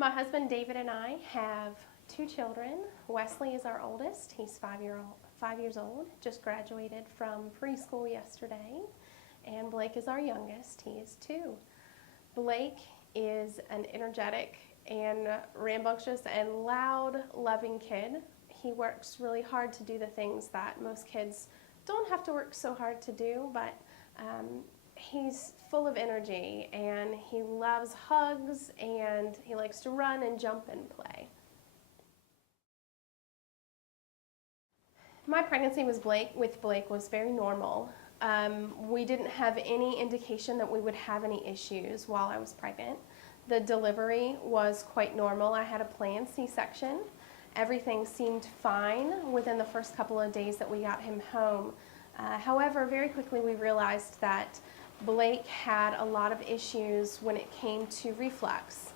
My husband David and I have two children. Wesley is our oldest. He's 5 years old, just graduated from preschool yesterday. And Blake is our youngest. He is 2. Blake is an energetic and rambunctious and loud, loving kid. He works really hard to do the things that most kids don't have to work so hard to do, but he's full of energy and he loves hugs and he likes to run and jump and play. My pregnancy with Blake was very normal. We didn't have any indication that we would have any issues while I was pregnant. The delivery was quite normal. I had a planned C-section. Everything seemed fine within the first couple of days that we got him home. However, very quickly we realized that Blake had a lot of issues when it came to reflux.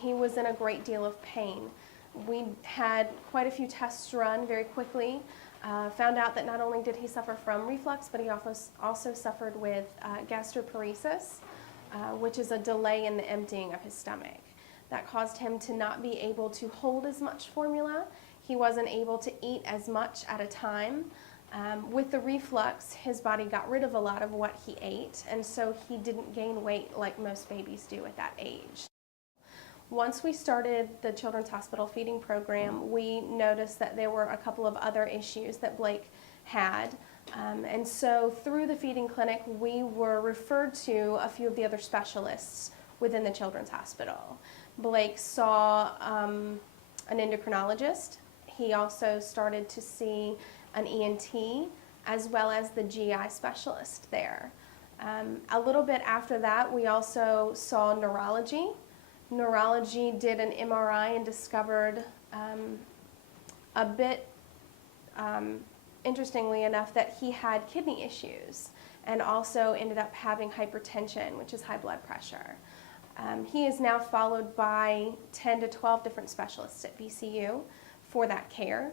He was in a great deal of pain. We had quite a few tests run very quickly, found out that not only did he suffer from reflux, but he also suffered with gastroparesis, which is a delay in the emptying of his stomach. That caused him to not be able to hold as much formula. He wasn't able to eat as much at a time. With the reflux, his body got rid of a lot of what he ate, and so he didn't gain weight like most babies do at that age. Once we started the Children's Hospital feeding program, we noticed that there were a couple of other issues that Blake had. And so through the feeding clinic, we were referred to a few of the other specialists within the Children's Hospital. Blake saw an endocrinologist. He also started to see an ENT as well as the GI specialist there. A little bit after that, we also saw neurology. Neurology did an MRI and discovered a bit interestingly enough that he had kidney issues and also ended up having hypertension, which is high blood pressure. He is now followed by 10 to 12 different specialists at VCU for that care.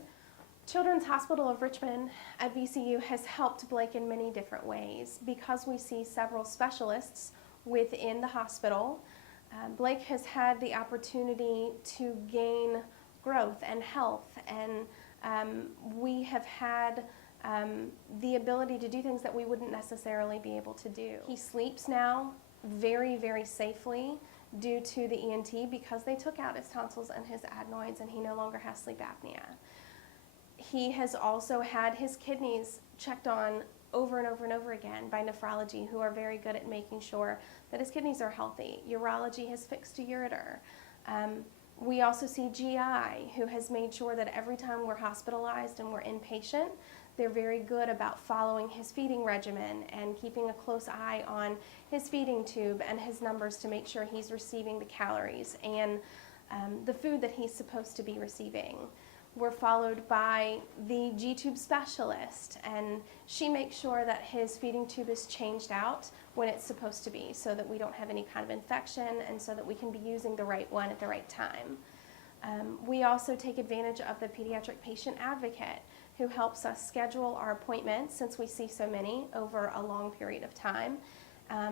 Children's Hospital of Richmond at VCU has helped Blake in many different ways. Because we see several specialists within the hospital, Blake has had the opportunity to gain growth and health, and we have had the ability to do things that we wouldn't necessarily be able to do. He sleeps now very, very safely due to the ENT because they took out his tonsils and his adenoids, and he no longer has sleep apnea. He has also had his kidneys checked on over and over and over again by nephrology, who are very good at making sure that his kidneys are healthy. Urology has fixed a ureter. We also see GI, who has made sure that every time we're hospitalized and we're inpatient, they're very good about following his feeding regimen and keeping a close eye on his feeding tube and his numbers to make sure he's receiving the calories and the food that he's supposed to be receiving. We're followed by the G-tube specialist, and she makes sure that his feeding tube is changed out when it's supposed to be so that we don't have any kind of infection and so that we can be using the right one at the right time. We also take advantage of the pediatric patient advocate, who helps us schedule our appointments, since we see so many over a long period of time,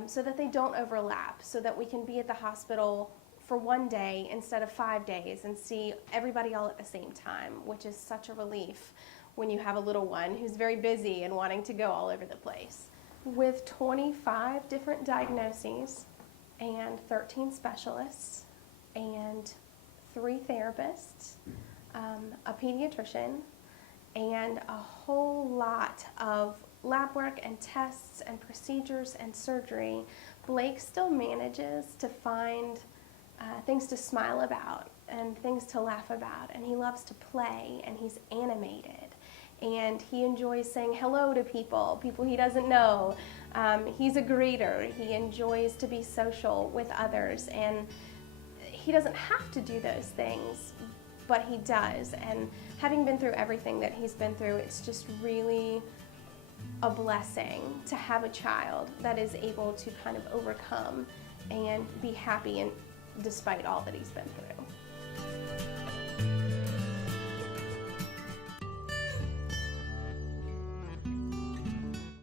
so that they don't overlap, so that we can be at the hospital for one day instead of 5 days and see everybody all at the same time, which is such a relief when you have a little one who's very busy and wanting to go all over the place. With 25 different diagnoses and 13 specialists and 3 therapists, a pediatrician, and a whole lot of lab work and tests and procedures and surgery, Blake still manages to find things to smile about and things to laugh about, and he loves to play, and he's animated, and he enjoys saying hello to people he doesn't know. He's a greeter. He enjoys to be social with others, and he doesn't have to do those things, but he does. And having been through everything that he's been through, it's just really a blessing to have a child that is able to kind of overcome and be happy and despite all that he's been through.